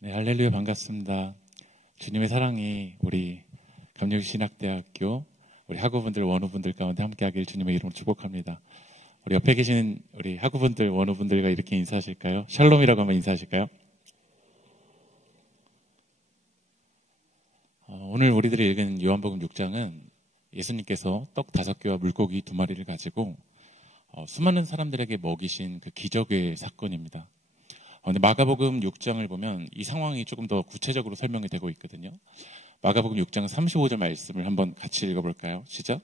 네, 할렐루야 반갑습니다. 주님의 사랑이 우리 감리교신학대학교 우리 학우분들, 원우분들 가운데 함께하길 주님의 이름으로 축복합니다. 우리 옆에 계신 우리 학우분들, 원우분들과 이렇게 인사하실까요? 샬롬이라고 한번 인사하실까요? 오늘 우리들이 읽은 요한복음 6장은 예수님께서 떡 5개와 물고기 2마리를 가지고 수많은 사람들에게 먹이신 그 기적의 사건입니다. 근데 마가복음 6장을 보면 이 상황이 조금 더 구체적으로 설명이 되고 있거든요. 마가복음 6장 35절 말씀을 한번 같이 읽어볼까요? 시작.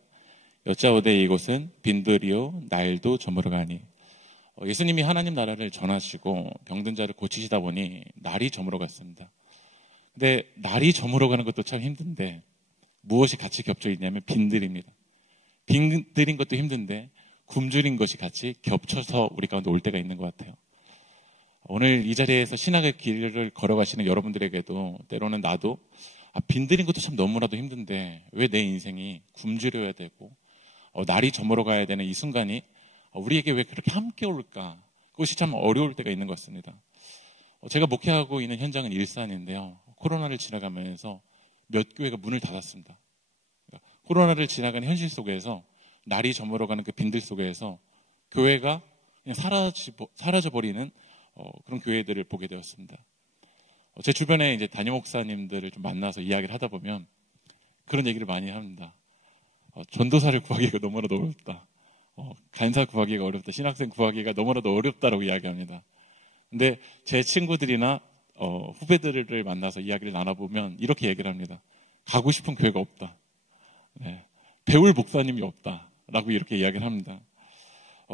여짜오되 이곳은 빈들이요 나일도 저물어 가니. 예수님이 하나님 나라를 전하시고 병든 자를 고치시다 보니 날이 저물어 갔습니다. 근데 날이 저물어 가는 것도 참 힘든데 무엇이 같이 겹쳐 있냐면 빈들입니다. 빈들인 것도 힘든데 굶주린 것이 같이 겹쳐서 우리 가운데 올 때가 있는 것 같아요. 오늘 이 자리에서 신학의 길을 걸어가시는 여러분들에게도 때로는 나도 빈들인 것도 참 너무나도 힘든데 왜 내 인생이 굶주려야 되고 날이 저물어 가야 되는 이 순간이 우리에게 왜 그렇게 함께 올까? 그것이 참 어려울 때가 있는 것 같습니다. 제가 목회하고 있는 현장은 일산인데요. 코로나를 지나가면서 몇 교회가 문을 닫았습니다. 코로나를 지나가는 현실 속에서 날이 저물어가는 그 빈들 속에서 교회가 그냥 사라져버리는 그런 교회들을 보게 되었습니다. 제 주변에 이제 담임 목사님들을 좀 만나서 이야기를 하다 보면 그런 얘기를 많이 합니다. 전도사를 구하기가 너무나도 어렵다. 간사 구하기가 어렵다. 신학생 구하기가 너무나도 어렵다라고 이야기합니다. 근데 제 친구들이나 후배들을 만나서 이야기를 나눠보면 이렇게 얘기를 합니다. 가고 싶은 교회가 없다. 네. 배울 목사님이 없다라고 이렇게 이야기를 합니다.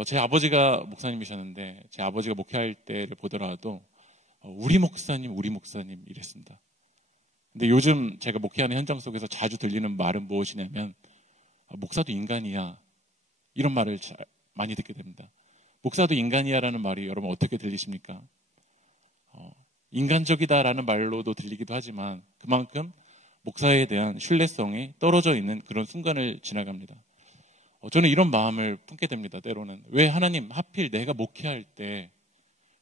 제 아버지가 목사님이셨는데 제 아버지가 목회할 때를 보더라도 우리 목사님 이랬습니다. 근데 요즘 제가 목회하는 현장 속에서 자주 들리는 말은 무엇이냐면 목사도 인간이야 이런 말을 많이 듣게 됩니다. 목사도 인간이야라는 말이 여러분 어떻게 들리십니까? 인간적이다라는 말로도 들리기도 하지만 그만큼 목사에 대한 신뢰성이 떨어져 있는 그런 순간을 지나갑니다. 저는 이런 마음을 품게 됩니다. 때로는 왜 하나님 하필 내가 목회할 때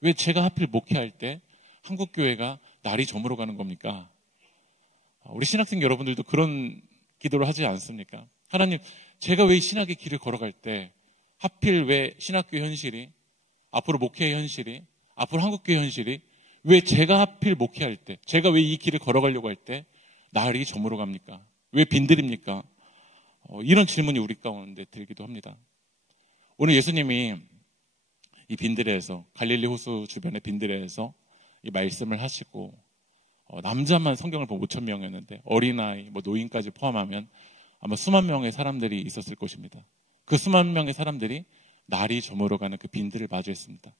왜 제가 하필 목회할 때 한국교회가 날이 저물어 가는 겁니까? 우리 신학생 여러분들도 그런 기도를 하지 않습니까? 하나님 제가 왜 신학의 길을 걸어갈 때 하필 왜 신학교의 현실이 앞으로 목회의 현실이 앞으로 한국교회 현실이 왜 제가 하필 목회할 때 제가 왜 이 길을 걸어가려고 할 때 날이 저물어 갑니까? 왜 빈들입니까? 이런 질문이 우리 가운데 들기도 합니다. 오늘 예수님이 이 빈들에서 갈릴리 호수 주변의 빈들에서 이 말씀을 하시고 남자만 성경을 보면 5,000명이었는데 어린아이, 노인까지 포함하면 아마 수만 명의 사람들이 있었을 것입니다. 그 수만 명의 사람들이 날이 저물어가는 그 빈들을 마주했습니다.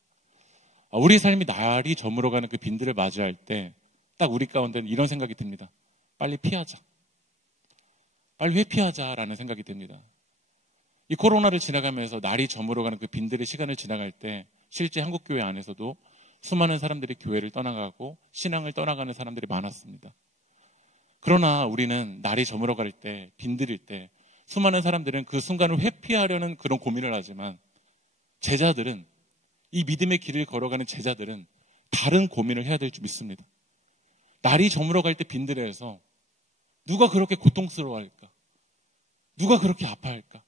우리 삶이 날이 저물어가는 그 빈들을 마주할 때 딱 우리 가운데는 이런 생각이 듭니다. 빨리 피하자. 빨리 회피하자라는 생각이 듭니다. 이 코로나를 지나가면서 날이 저물어가는 그 빈들의 시간을 지나갈 때 실제 한국교회 안에서도 수많은 사람들이 교회를 떠나가고 신앙을 떠나가는 사람들이 많았습니다. 그러나 우리는 날이 저물어갈 때, 빈들일 때 수많은 사람들은 그 순간을 회피하려는 그런 고민을 하지만 제자들은 이 믿음의 길을 걸어가는 제자들은 다른 고민을 해야 될 줄 믿습니다. 날이 저물어갈 때 빈들에서 누가 그렇게 고통스러워할까? 누가 그렇게 아파할까?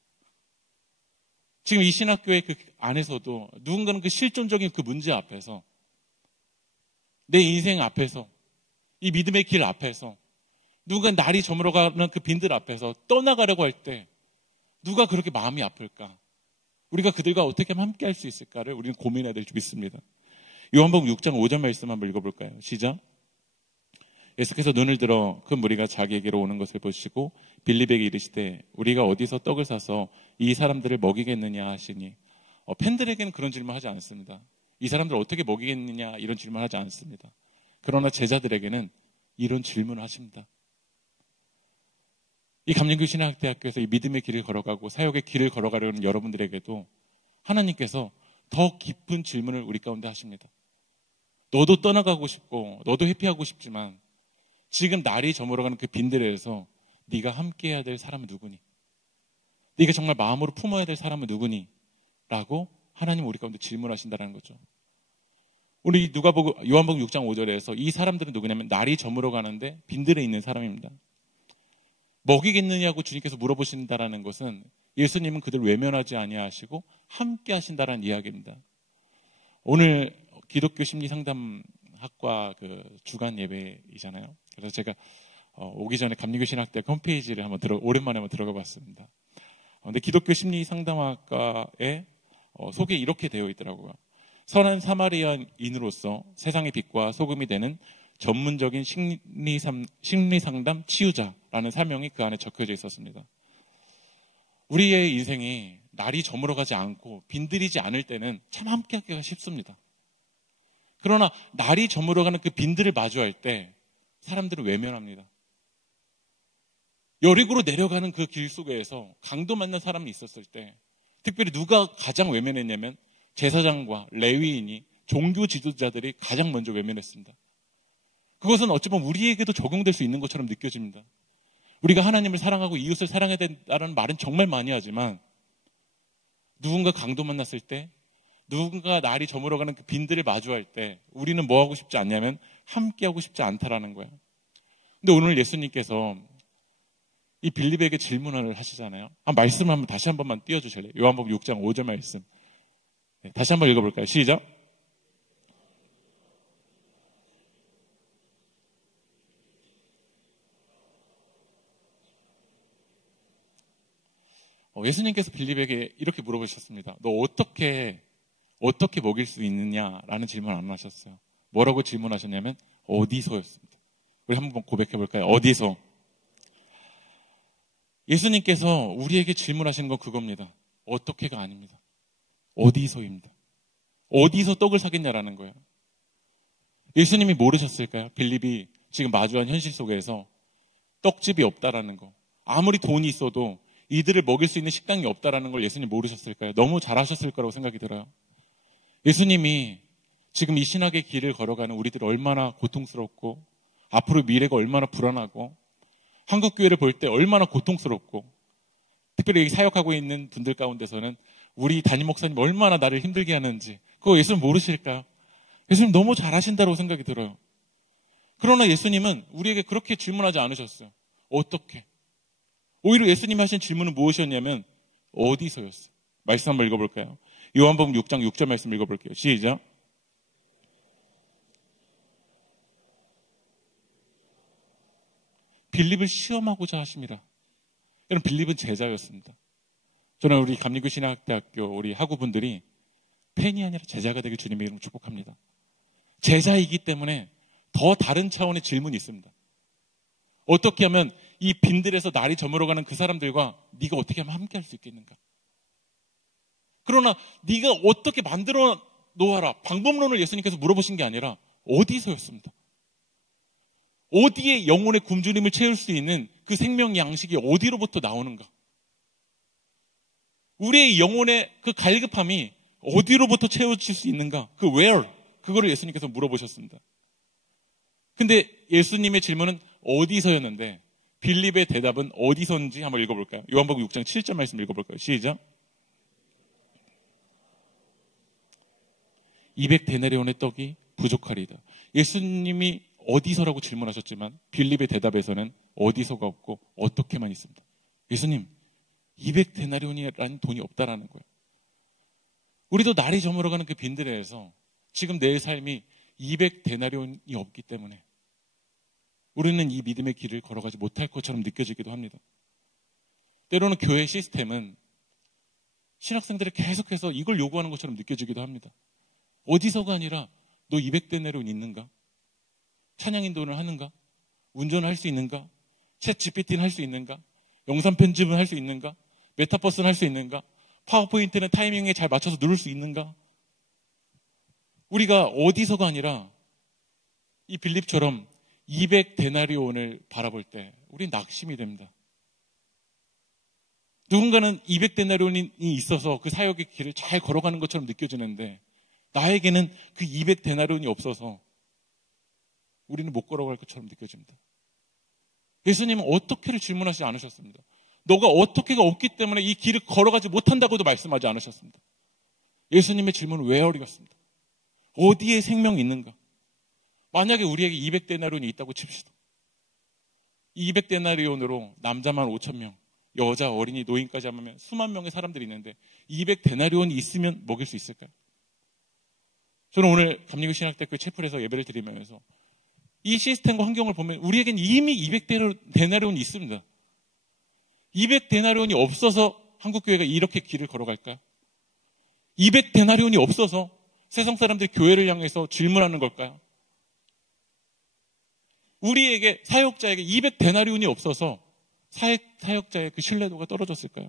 지금 이 신학교의 그 안에서도 누군가는 그 실존적인 그 문제 앞에서 내 인생 앞에서 이 믿음의 길 앞에서 누가 날이 저물어가는 그 빈들 앞에서 떠나가려고 할 때 누가 그렇게 마음이 아플까? 우리가 그들과 어떻게 하면 함께 할 수 있을까를 우리는 고민해야 될 줄 믿습니다. 요한복음 6장 5절 말씀 한번 읽어볼까요? 시작. 예수께서 눈을 들어 그 무리가 자기에게로 오는 것을 보시고 빌립에게 이르시되 우리가 어디서 떡을 사서 이 사람들을 먹이겠느냐 하시니 팬들에게는 그런 질문 하지 않습니다. 이 사람들 어떻게 먹이겠느냐 이런 질문 하지 않습니다. 그러나 제자들에게는 이런 질문을 하십니다. 이 감리교신학대학교에서 이 믿음의 길을 걸어가고 사역의 길을 걸어가려는 여러분들에게도 하나님께서 더 깊은 질문을 우리 가운데 하십니다. 너도 떠나가고 싶고 너도 회피하고 싶지만 지금 날이 저물어가는 그 빈들에서 네가 함께해야 될 사람은 누구니? 네가 정말 마음으로 품어야 될 사람은 누구니? 라고 하나님 우리 가운데 질문하신다는 거죠. 우리 요한복음 6장 5절에서 이 사람들은 누구냐면 날이 저물어 가는데 빈들에 있는 사람입니다. 먹이겠느냐고 주님께서 물어보신다라는 것은 예수님은 그들 외면하지 아니하시고 함께 하신다라는 이야기입니다. 오늘 기독교 심리상담학과 그 주간 예배이잖아요. 그래서 제가 오기 전에 감리교 신학대 홈페이지를 오랜만에 한번 들어가 봤습니다. 근데 기독교 심리상담학과의 속에 이렇게 되어 있더라고요. 선한 사마리아인으로서 세상의 빛과 소금이 되는 전문적인 심리상담 치유자라는 사명이 그 안에 적혀져 있었습니다. 우리의 인생이 날이 저물어가지 않고 빈들이지 않을 때는 참 함께하기가 쉽습니다. 그러나 날이 저물어가는 그 빈들을 마주할 때 사람들은 외면합니다. 여리고로 내려가는 그 길 속에서 강도 만난 사람이 있었을 때 특별히 누가 가장 외면했냐면 제사장과 레위인이 종교 지도자들이 가장 먼저 외면했습니다. 그것은 어찌 보면 우리에게도 적용될 수 있는 것처럼 느껴집니다. 우리가 하나님을 사랑하고 이웃을 사랑해야 된다는 말은 정말 많이 하지만 누군가 강도 만났을 때 누군가 날이 저물어가는 그 빈들을 마주할 때 우리는 뭐 하고 싶지 않냐면 함께하고 싶지 않다라는 거예요. 근데 오늘 예수님께서 이 빌립에게 질문을 하시잖아요. 말씀을 다시 한 번만 띄워주실래요? 요한복음 6장 5절 말씀. 네, 다시 한번 읽어볼까요? 시작. 예수님께서 빌립에게 이렇게 물어보셨습니다. 너 어떻게 먹일 수 있느냐라는 질문 안 하셨어요. 뭐라고 질문하셨냐면 어디서였습니다. 우리 한번 고백해볼까요? 어디서? 예수님께서 우리에게 질문하시는 건 그겁니다. 어떻게가 아닙니다. 어디서입니다. 어디서 떡을 사겠냐라는 거예요. 예수님이 모르셨을까요? 빌립이 지금 마주한 현실 속에서 떡집이 없다라는 거. 아무리 돈이 있어도 이들을 먹일 수 있는 식당이 없다라는 걸 예수님 모르셨을까요? 너무 잘하셨을 거라고 생각이 들어요. 예수님이 지금 이 신학의 길을 걸어가는 우리들 얼마나 고통스럽고 앞으로 미래가 얼마나 불안하고 한국교회를 볼 때 얼마나 고통스럽고 특별히 여기 사역하고 있는 분들 가운데서는 우리 담임 목사님 얼마나 나를 힘들게 하는지 그거 예수님 모르실까요? 예수님 너무 잘하신다고 생각이 들어요. 그러나 예수님은 우리에게 그렇게 질문하지 않으셨어요. 어떻게? 오히려 예수님이 하신 질문은 무엇이었냐면 어디서였어요? 말씀 한번 읽어볼까요? 요한복음 6장 6절 말씀 읽어볼게요. 시작. 빌립을 시험하고자 하십니다. 여러분 빌립은 제자였습니다. 저는 우리 감리교 신학대학교 우리 학우분들이 팬이 아니라 제자가 되길 주님의 이름으로 축복합니다. 제자이기 때문에 더 다른 차원의 질문이 있습니다. 어떻게 하면 이 빈들에서 날이 저물어가는 그 사람들과 네가 어떻게 하면 함께 할 수 있겠는가? 그러나 네가 어떻게 만들어 놓아라. 방법론을 예수님께서 물어보신 게 아니라 어디서였습니다. 어디에 영혼의 굶주림을 채울 수 있는 그 생명 양식이 어디로부터 나오는가? 우리의 영혼의 그 갈급함이 어디로부터 채워질 수 있는가? 그 where, 그거를 예수님께서 물어보셨습니다. 근데 예수님의 질문은 어디서였는데 빌립의 대답은 어디선지 한번 읽어볼까요? 요한복음 6장 7절 말씀 읽어볼까요? 시작. 200데나리온의 떡이 부족하리다. 예수님이 어디서라고 질문하셨지만 빌립의 대답에서는 어디서가 없고 어떻게만 있습니다. 예수님, 200데나리온이라는 돈이 없다라는 거예요. 우리도 날이 저물어가는 그 빈들에서 지금 내 삶이 200데나리온이 없기 때문에 우리는 이 믿음의 길을 걸어가지 못할 것처럼 느껴지기도 합니다. 때로는 교회 시스템은 신학생들이 계속해서 이걸 요구하는 것처럼 느껴지기도 합니다. 어디서가 아니라 너 200데나리온 있는가? 찬양 인도를 하는가? 운전을 할 수 있는가? 챗 GPT는 할 수 있는가? 영상 편집은 할 수 있는가? 메타버스는 할 수 있는가? 파워포인트는 타이밍에 잘 맞춰서 누를 수 있는가? 우리가 어디서가 아니라 이 빌립처럼 200데나리온을 바라볼 때 우린 낙심이 됩니다. 누군가는 200데나리온이 있어서 그 사역의 길을 잘 걸어가는 것처럼 느껴지는데 나에게는 그 200데나리온이 없어서 우리는 못 걸어갈 것처럼 느껴집니다. 예수님은 어떻게를 질문하지 않으셨습니다. 너가 어떻게가 없기 때문에 이 길을 걸어가지 못한다고도 말씀하지 않으셨습니다. 예수님의 질문은 where이었습니다. 어디에 생명이 있는가? 만약에 우리에게 200데나리온이 있다고 칩시다. 200데나리온으로 남자만 5,000명, 여자, 어린이, 노인까지 하면 수만 명의 사람들이 있는데 200데나리온이 있으면 먹일 수 있을까요? 저는 오늘 감리교 신학대학교 채플에서 예배를 드리면서 이 시스템과 환경을 보면 우리에겐 이미 200데나리온이 있습니다. 200데나리온이 없어서 한국교회가 이렇게 길을 걸어갈까요? 200데나리온이 없어서 세상 사람들이 교회를 향해서 질문하는 걸까요? 우리에게 사역자에게 200데나리온이 없어서 사역자의 그 신뢰도가 떨어졌을까요?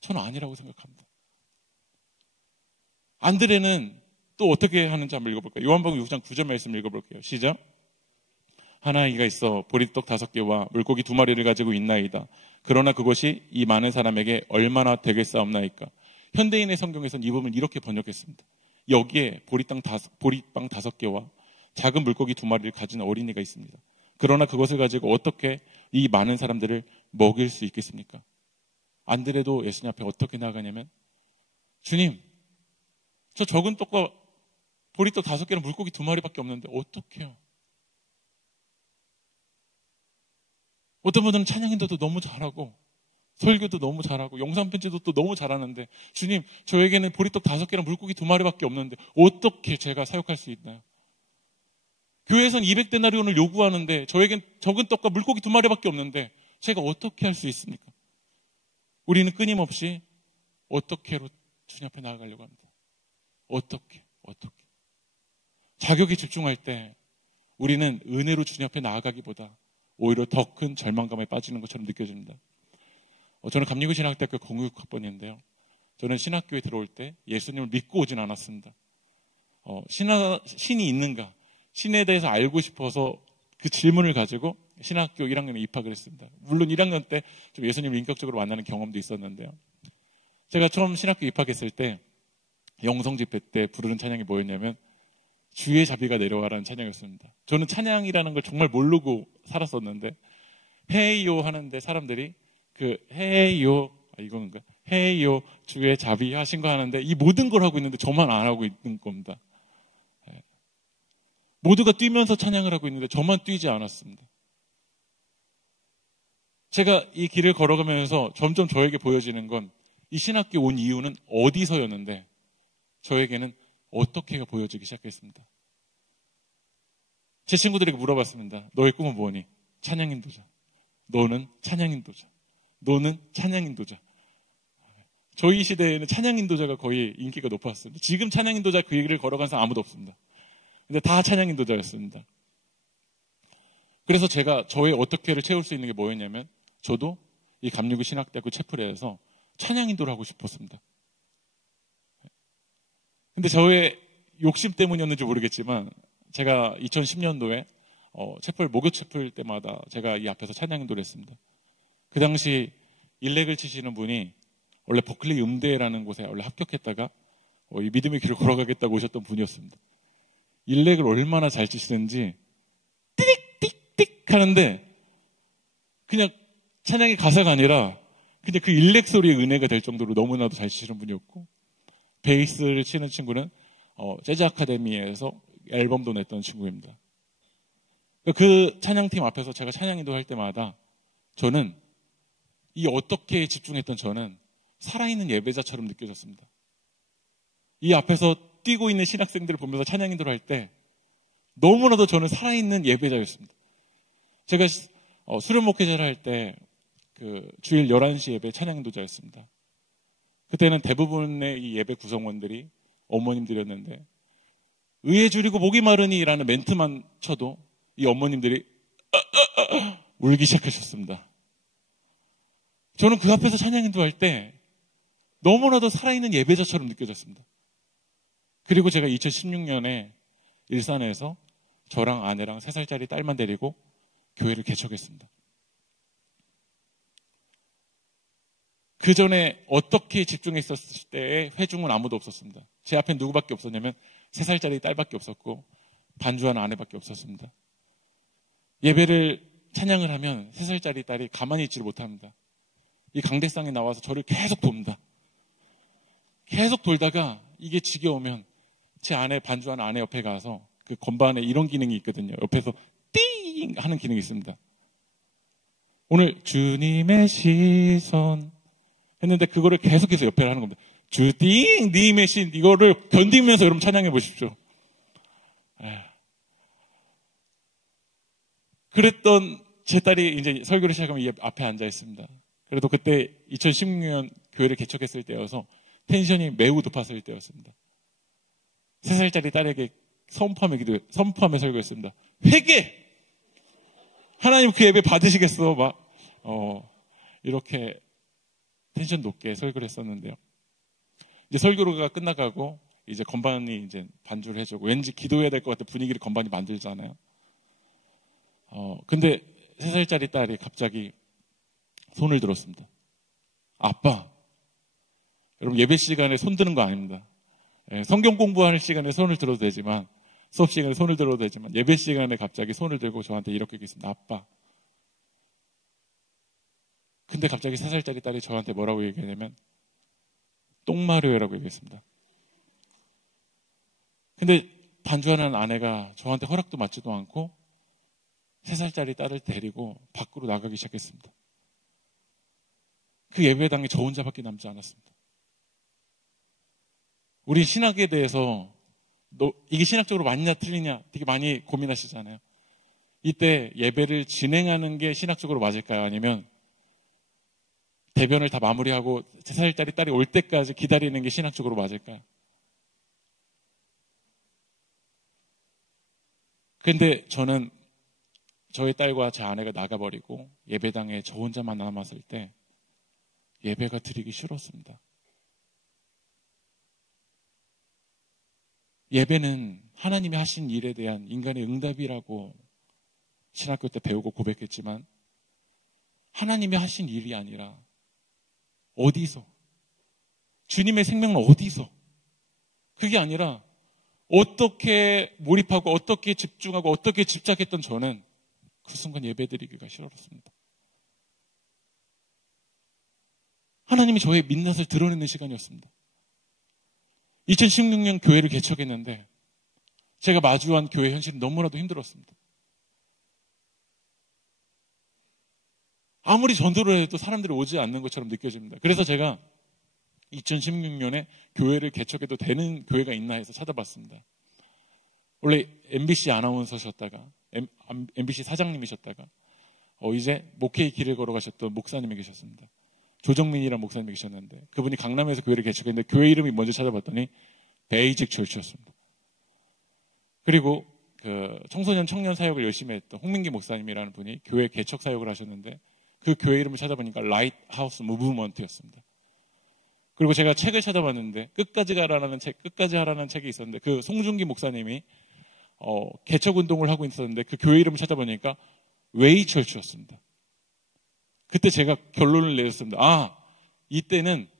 저는 아니라고 생각합니다. 안드레는 또 어떻게 하는지 한번 읽어볼까요? 요한복음 6장 9절 말씀 읽어볼게요. 시작. 한 아이가 있어 보리떡 5개와 물고기 2마리를 가지고 있나이다. 그러나 그것이 이 많은 사람에게 얼마나 되겠사옵나이까. 현대인의 성경에서는 이 부분을 이렇게 번역했습니다. 여기에 보리빵 5개와 작은 물고기 2마리를 가진 어린이가 있습니다. 그러나 그것을 가지고 어떻게 이 많은 사람들을 먹일 수 있겠습니까? 안드레도 예수님 앞에 어떻게 나아가냐면, 주님, 저 적은 떡과 보리떡 5개랑 물고기 2마리밖에 없는데 어떡해요? 어떤 분들은 찬양인도도 너무 잘하고 설교도 너무 잘하고 영상 편지도 또 너무 잘하는데, 주님, 저에게는 보리떡 5개랑 물고기 2마리밖에 없는데 어떻게 제가 사역할 수 있나요? 교회에선 200데나리온을 요구하는데 저에겐 적은 떡과 물고기 2마리밖에 없는데 제가 어떻게 할 수 있습니까? 우리는 끊임없이 어떻게로 주님 앞에 나아가려고 합니다. 어떻게. 자격에 집중할 때 우리는 은혜로 주님 앞에 나아가기보다 오히려 더 큰 절망감에 빠지는 것처럼 느껴집니다. 저는 감리교 신학대학교 06학번인데요. 저는 신학교에 들어올 때 예수님을 믿고 오진 않았습니다. 신이 있는가? 신에 대해서 알고 싶어서 그 질문을 가지고 신학교 1학년에 입학을 했습니다. 물론 1학년 때 좀 예수님을 인격적으로 만나는 경험도 있었는데요. 제가 처음 신학교 입학했을 때 영성 집회 때 부르는 찬양이 뭐였냐면 주의 자비가 내려와라는 찬양이었습니다. 저는 찬양이라는 걸 정말 모르고 살았었는데 헤이요 하는데 사람들이 그 헤이요 이건가? 헤이요 주의 자비 하신 거 하는데 이 모든 걸 하고 있는데 저만 안 하고 있는 겁니다. 모두가 뛰면서 찬양을 하고 있는데 저만 뛰지 않았습니다. 제가 이 길을 걸어가면서 점점 저에게 보여지는 건 이 신학교 온 이유는 어디서였는데 저에게는 어떻게가 보여지기 시작했습니다. 제 친구들에게 물어봤습니다. 너의 꿈은 뭐니? 찬양인도자. 너는 찬양인도자. 너는 찬양인도자. 저희 시대에는 찬양인도자가 거의 인기가 높았습니다. 지금 찬양인도자 그 길을 걸어간 사람 아무도 없습니다. 근데 다 찬양인도자였습니다. 그래서 제가 저의 어떻게를 채울 수 있는 게 뭐였냐면 저도 이 감리교 신학대학교 채플에서 찬양인도를 하고 싶었습니다. 근데 저의 욕심 때문이었는지 모르겠지만 제가 2010년도에 채플 목요 채플 때마다 제가 이 앞에서 찬양인도를 했습니다. 그 당시 일렉을 치시는 분이 원래 버클리 음대라는 곳에 원래 합격했다가 이 믿음의 길을 걸어가겠다고 오셨던 분이었습니다. 일렉을 얼마나 잘 치시는지 띡띡띡 하는데 그냥 찬양의 가사가 아니라 그냥 그 일렉 소리의 은혜가 될 정도로 너무나도 잘 치시는 분이었고, 베이스를 치는 친구는 재즈 아카데미에서 앨범도 냈던 친구입니다. 그 찬양팀 앞에서 제가 찬양인도 할 때마다 저는 이 어떻게 집중했던 저는 살아있는 예배자처럼 느껴졌습니다. 이 앞에서 뛰고 있는 신학생들을 보면서 찬양인도를 할 때 너무나도 저는 살아있는 예배자였습니다. 제가 수련 목회자를 할 때 그 주일 11시 예배 찬양인도자였습니다. 그때는 대부분의 이 예배 구성원들이 어머님들이었는데 의에 줄이고 목이 마르니라는 멘트만 쳐도 이 어머님들이 울기 시작하셨습니다. 저는 그 앞에서 찬양인도 할 때 너무나도 살아있는 예배자처럼 느껴졌습니다. 그리고 제가 2016년에 일산에서 저랑 아내랑 3살짜리 딸만 데리고 교회를 개척했습니다. 그 전에 어떻게 집중했었을 때의 회중은 아무도 없었습니다. 제 앞엔 누구밖에 없었냐면 3살짜리 딸밖에 없었고 반주하는 아내밖에 없었습니다. 예배를 찬양을 하면 3살짜리 딸이 가만히 있지를 못합니다. 이 강대상에 나와서 저를 계속 돕니다. 계속 돌다가 이게 지겨우면 제 아내, 반주하는 아내 옆에 가서 그 건반에 이런 기능이 있거든요. 옆에서 띵! 하는 기능이 있습니다. 오늘 주님의 시선 했는데 그거를 계속해서 옆에 하는 겁니다. 주띵! 님의 신, 이거를 견디면서 여러분 찬양해 보십시오. 그랬던 제 딸이 이제 설교를 시작하면 이 앞에 앉아 있습니다. 그래도 그때 2016년 교회를 개척했을 때여서 텐션이 매우 높았을 때였습니다. 3살짜리 딸에게 선포함에 설교했습니다. 회개! 하나님 그 예배 받으시겠어? 이렇게 텐션 높게 설교를 했었는데요. 이제 설교가 끝나가고 이제 건반이 이제 반주를 해주고 왠지 기도해야 될 것 같은 분위기를 건반이 만들잖아요. 근데 3살짜리 딸이 갑자기 손을 들었습니다. 아빠, 여러분 예배 시간에 손 드는 거 아닙니다. 성경 공부하는 시간에 손을 들어도 되지만, 수업 시간에 손을 들어도 되지만, 예배 시간에 갑자기 손을 들고 저한테 이렇게 얘기했습니다. 아빠. 근데 갑자기 3살짜리 딸이 저한테 뭐라고 얘기하냐면, 똥 마려요라고 얘기했습니다. 근데 반주하는 아내가 저한테 허락도 맞지도 않고 3살짜리 딸을 데리고 밖으로 나가기 시작했습니다. 그 예배당에 저 혼자밖에 남지 않았습니다. 우리 신학에 대해서 이게 신학적으로 맞냐 틀리냐 되게 많이 고민하시잖아요. 이때 예배를 진행하는 게 신학적으로 맞을까요? 아니면 대변을 다 마무리하고 3살짜리 딸이 올 때까지 기다리는 게 신학적으로 맞을까요? 근데 저는 저희 딸과 제 아내가 나가버리고 예배당에 저 혼자만 남았을 때 예배가 드리기 싫었습니다. 예배는 하나님이 하신 일에 대한 인간의 응답이라고 신학교 때 배우고 고백했지만 하나님이 하신 일이 아니라 어디서? 주님의 생명은 어디서? 그게 아니라 어떻게 몰입하고 어떻게 집중하고 어떻게 집착했던 저는 그 순간 예배드리기가 싫었습니다. 하나님이 저의 민낯을 드러내는 시간이었습니다. 2016년 교회를 개척했는데 제가 마주한 교회 현실은 너무나도 힘들었습니다. 아무리 전도를 해도 사람들이 오지 않는 것처럼 느껴집니다. 그래서 제가 2016년에 교회를 개척해도 되는 교회가 있나 해서 찾아봤습니다. 원래 MBC 아나운서셨다가 MBC 사장님이셨다가 이제 목회의 길을 걸어가셨던 목사님이 계셨습니다. 조정민이라는 목사님이 계셨는데 그분이 강남에서 교회를 개척했는데 교회 이름이 먼저 찾아봤더니 베이직 철치였습니다. 그리고 그 청소년 청년 사역을 열심히 했던 홍민기 목사님이라는 분이 교회 개척 사역을 하셨는데 그 교회 이름을 찾아보니까 라이트하우스 무브먼트였습니다. 그리고 제가 책을 찾아봤는데 끝까지 하라는 책이 있었는데 그 송중기 목사님이 개척 운동을 하고 있었는데 그 교회 이름을 찾아보니까 웨이철치였습니다. 그때 제가 결론을 내렸습니다. 이때는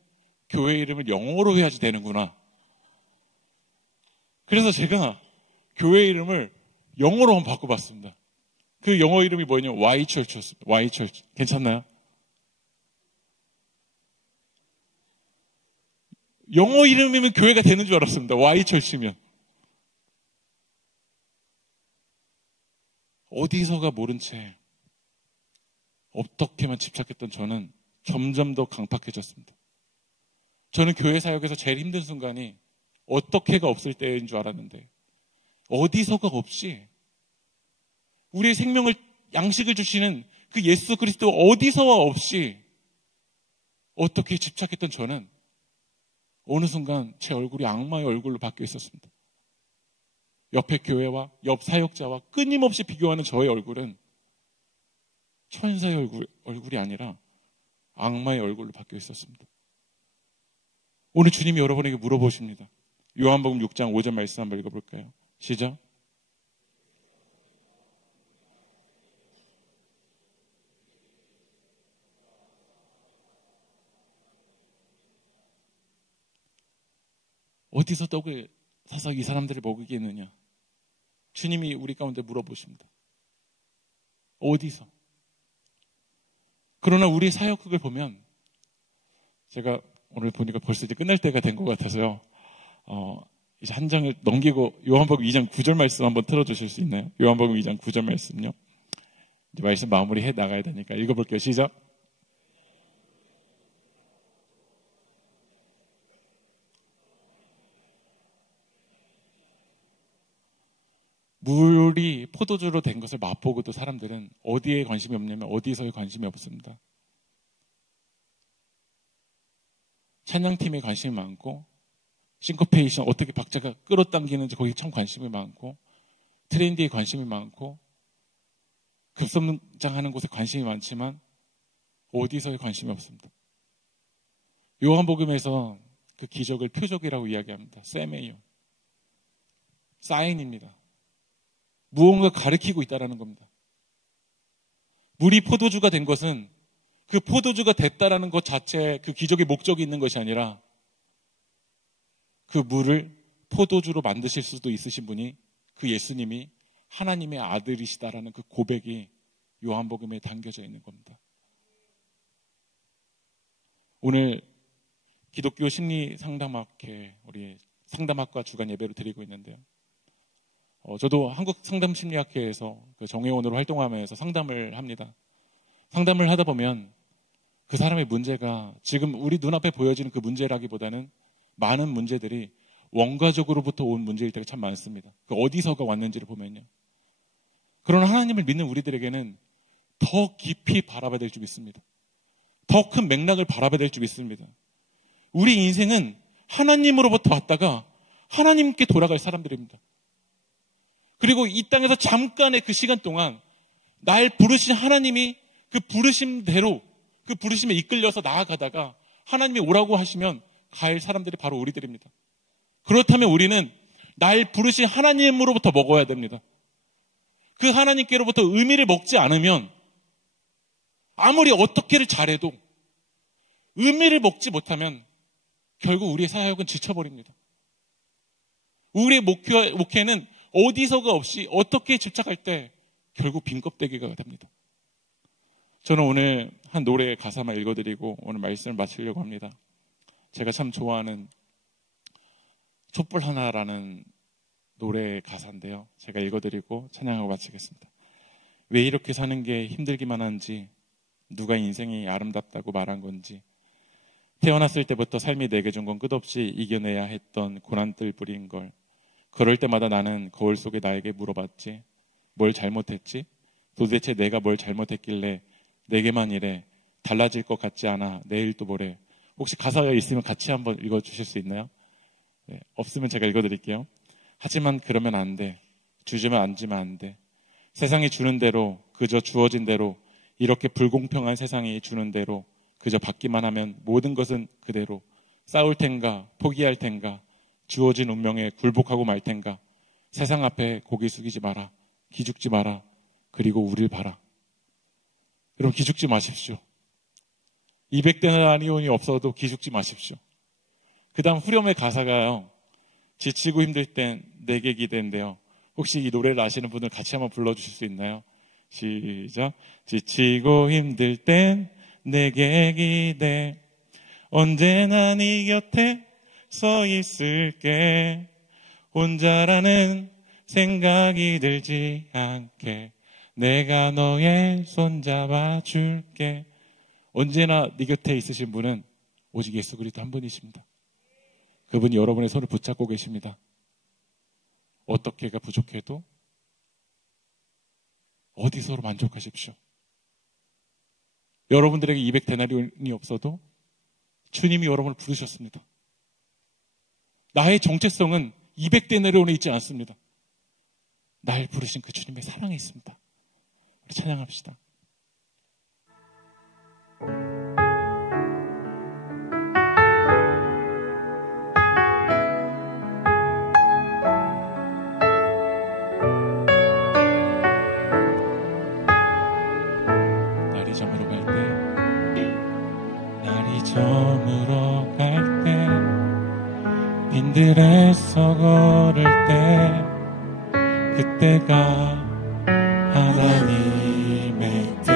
교회 이름을 영어로 해야지 되는구나. 그래서 제가 교회 이름을 영어로 한번 바꿔봤습니다. 그 영어 이름이 뭐냐면 Y철치였습니다. Y철치. 괜찮나요? 영어 이름이면 교회가 되는 줄 알았습니다. Y철치면. 어디서가 모른 채 어떻게만 집착했던 저는 점점 더 강팍해졌습니다. 저는 교회 사역에서 제일 힘든 순간이 어떻게가 없을 때인 줄 알았는데 어디서가 없이 우리의 생명을 양식을 주시는 그 예수 그리스도 어디서와 없이 어떻게 집착했던 저는 어느 순간 제 얼굴이 악마의 얼굴로 바뀌어 있었습니다. 옆에 교회와 옆 사역자와 끊임없이 비교하는 저의 얼굴은 천사의 얼굴이 아니라 악마의 얼굴로 바뀌어 있었습니다. 오늘 주님이 여러분에게 물어보십니다. 요한복음 6장 5절 말씀 한번 읽어볼까요? 시작. 어디서 떡을 사서 이 사람들을 먹이겠느냐? 주님이 우리 가운데 물어보십니다. 어디서? 그러나 우리 사역극을 보면 제가 오늘 보니까 벌써 이제 끝날 때가 된 것 같아서요. 이제 한 장을 넘기고 요한복음 2장 9절 말씀 한번 틀어주실 수 있나요? 요한복음 2장 9절 말씀요. 이제 말씀 마무리해 나가야 되니까 읽어볼게요. 시작. 물이 포도주로 된 것을 맛보고도 사람들은 어디에 관심이 없냐면 어디서에 관심이 없습니다. 찬양팀에 관심이 많고, 싱코페이션 어떻게 박자가 끌어당기는지 거기에 참 관심이 많고, 트렌디에 관심이 많고, 급성장하는 곳에 관심이 많지만 어디서에 관심이 없습니다. 요한복음에서 그 기적을 표적이라고 이야기합니다. 세메요. 사인입니다. 무언가 가리키고 있다는 겁니다. 물이 포도주가 된 것은 그 포도주가 됐다라는 것 자체에 그 기적의 목적이 있는 것이 아니라 그 물을 포도주로 만드실 수도 있으신 분이 그 예수님이 하나님의 아들이시다라는 그 고백이 요한복음에 담겨져 있는 겁니다. 오늘 기독교 심리 상담학회 우리 상담학과 주간 예배를 드리고 있는데요. 저도 한국 상담심리학회에서 그 정회원으로 활동하면서 상담을 합니다. 상담을 하다 보면 그 사람의 문제가 지금 우리 눈앞에 보여지는 그 문제라기보다는 많은 문제들이 원가적으로부터 온 문제일 때가 참 많습니다. 그 어디서가 왔는지를 보면요. 그러나 하나님을 믿는 우리들에게는 더 깊이 바라봐야 될 줄 믿습니다. 더 큰 맥락을 바라봐야 될 줄 믿습니다. 우리 인생은 하나님으로부터 왔다가 하나님께 돌아갈 사람들입니다. 그리고 이 땅에서 잠깐의 그 시간 동안 날 부르신 하나님이 그 부르심대로 그 부르심에 이끌려서 나아가다가 하나님이 오라고 하시면 갈 사람들이 바로 우리들입니다. 그렇다면 우리는 날 부르신 하나님으로부터 먹어야 됩니다. 그 하나님께로부터 의미를 먹지 않으면 아무리 어떻게를 잘해도 의미를 먹지 못하면 결국 우리의 사역은 지쳐버립니다. 우리의 목회는 어디서가 없이 어떻게 집착할 때 결국 빈껍데기가 됩니다. 저는 오늘 한 노래의 가사만 읽어드리고 오늘 말씀을 마치려고 합니다. 제가 참 좋아하는 촛불 하나라는 노래의 가사인데요. 제가 읽어드리고 찬양하고 마치겠습니다. 왜 이렇게 사는 게 힘들기만 한지, 누가 인생이 아름답다고 말한 건지, 태어났을 때부터 삶이 내게 준 건 끝없이 이겨내야 했던 고난들 뿌린 걸, 그럴 때마다 나는 거울 속에 나에게 물어봤지. 뭘 잘못했지? 도대체 내가 뭘 잘못했길래 내게만 이래? 달라질 것 같지 않아. 내일 또 뭐래? 혹시 가사가 있으면 같이 한번 읽어주실 수 있나요? 네, 없으면 제가 읽어드릴게요. 하지만 그러면 안 돼. 주저면 앉으면 안 돼. 세상이 주는 대로, 그저 주어진 대로, 이렇게 불공평한 세상이 주는 대로 그저 받기만 하면 모든 것은 그대로. 싸울 텐가, 포기할 텐가, 주어진 운명에 굴복하고 말 텐가. 세상 앞에 고개 숙이지 마라. 기죽지 마라. 그리고 우릴 봐라. 여러분, 기죽지 마십시오. 200데나리온이 없어도 기죽지 마십시오. 그 다음 후렴의 가사가요, 지치고 힘들 땐 내게 기대인데요. 혹시 이 노래를 아시는 분들 같이 한번 불러주실 수 있나요? 시작. 지치고 힘들 땐 내게 기대. 언제나 네 곁에 서 있을게. 혼자라는 생각이 들지 않게 내가 너의 손 잡아줄게. 언제나 네 곁에 있으신 분은 오직 예수 그리스도 한 분이십니다. 그분이 여러분의 손을 붙잡고 계십니다. 어떻게가 부족해도 어디서로 만족하십시오. 여러분들에게 200데나리온이 없어도 주님이 여러분을 부르셨습니다. 나의 정체성은 200데나리온에 있지 않습니다. 날 부르신 그 주님의 사랑에 있습니다. 우리 찬양합시다. 날이 저물어 갈 때 빈들에서 걸을 때 그때가 하나님의 때.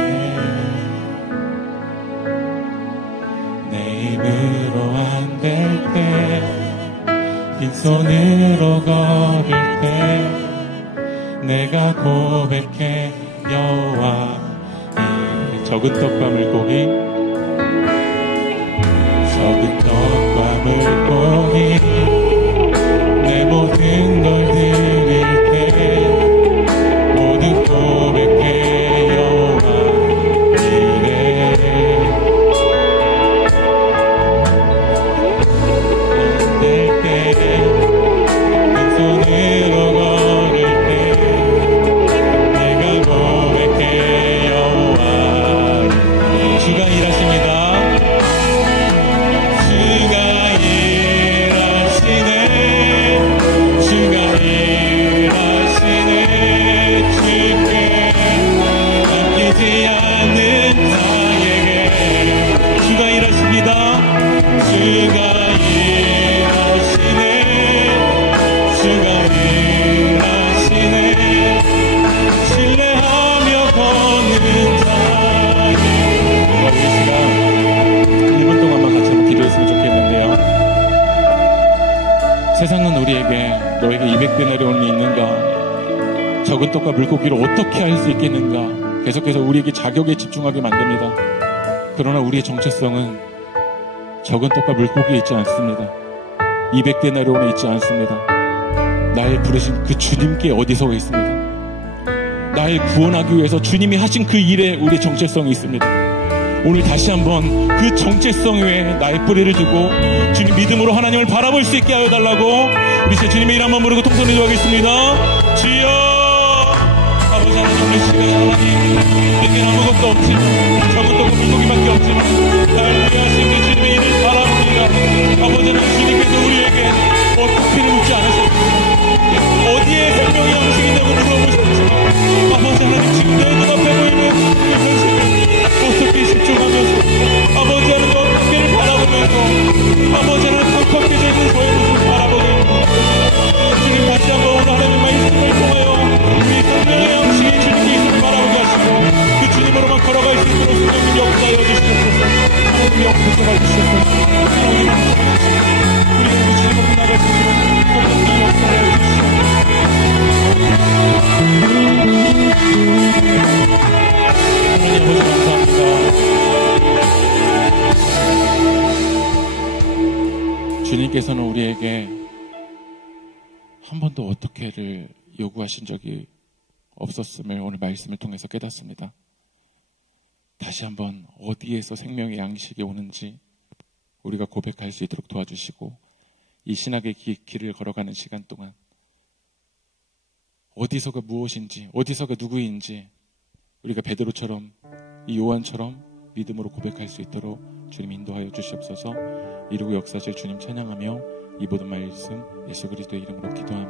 내 힘으로 안 될 때 빈손으로 걸을 때 내가 고백해 여호와. 적은 떡과 물고기, 적은 떡과 물고기, 내 모든 걸 드릴 때 모두 고백해 여호와 이래. 될 때 빈손으로 걸을 때 내가 고백해 여호와. 주가 일하십니다. 주가 일하시네. 주가 일하시네. 주께 맡기지 않는 자에게 주가 일하십니다. 주가 일하시네. 주가 일하시네. 신뢰하며 걷는 자에게. 우리 시간 1분 동안만 같이 한번 기도했으면 좋겠는데요. 세상은 우리에게 너에게 200데나리온이 있는가, 적은 떡과 물고기를 어떻게 할 수 있겠는가 계속해서 우리에게 자격에 집중하게 만듭니다. 그러나 우리의 정체성은 적은 떡과 물고기에 있지 않습니다. 200데나리온에 있지 않습니다. 나의 부르신 그 주님께 어디서 있습니다. 나를 구원하기 위해서 주님이 하신 그 일에 우리의 정체성이 있습니다. 오늘 다시 한번 그 정체성 위에 나의 뿌리를 두고 주님 믿음으로 하나님을 바라볼 수 있게 하여 달라고 우리 제 주님의 이름 한번 부르고 통성을 기도하겠습니다. 주여. 아버지 하나님, 우리 시간 하나님, 내게는 아무것도 없지만 적은 떡과 물고기밖에 없지만 나를 위하신 그 주님의 일을 바라봅니다. 아버지는 주님께서 우리에게 어떻게 묻지 않으셨습니다. 어디에 생명의 양식이 있냐고 물어보셨지만 아버지 하나님, 지금 내 눈앞에 보이는 이 현실을 어떻게 집중하면서 아버지 하나님 어떻게를 바라보면서 아버지 하나님 깜빡해져 있는 저의 모습을 바라보는 주님, 다시 한번 오늘 하나님의 말씀을 통하여 우리 생명의 양식이 주님께 있음을 바라보게 하시고 그 주님으로만 걸어갈 수 있도록 성령님 역사하여 주시옵소서. 하나님 역사하여 주시옵소서. 우리가 그 주님으로 나갈 수 있도록 성령님 역사하여 주시옵소서. 하나님 아버지 감사합니다. 주님께서는 우리에게 한 번도 어떻게를 요구하신 적이 없었음을 오늘 말씀을 통해서 깨닫습니다. 다시 한번 어디에서 생명의 양식이 오는지 우리가 고백할 수 있도록 도와주시고 이 신학의 길을 걸어가는 시간 동안 어디서가 무엇인지, 어디서가 누구인지 우리가 베드로처럼, 이 요한처럼 믿음으로 고백할 수 있도록 주님 인도하여 주시옵소서. 이루고 역사하실 주님 찬양하며 이 모든 말씀 예수 그리스도의 이름으로 기도합니다.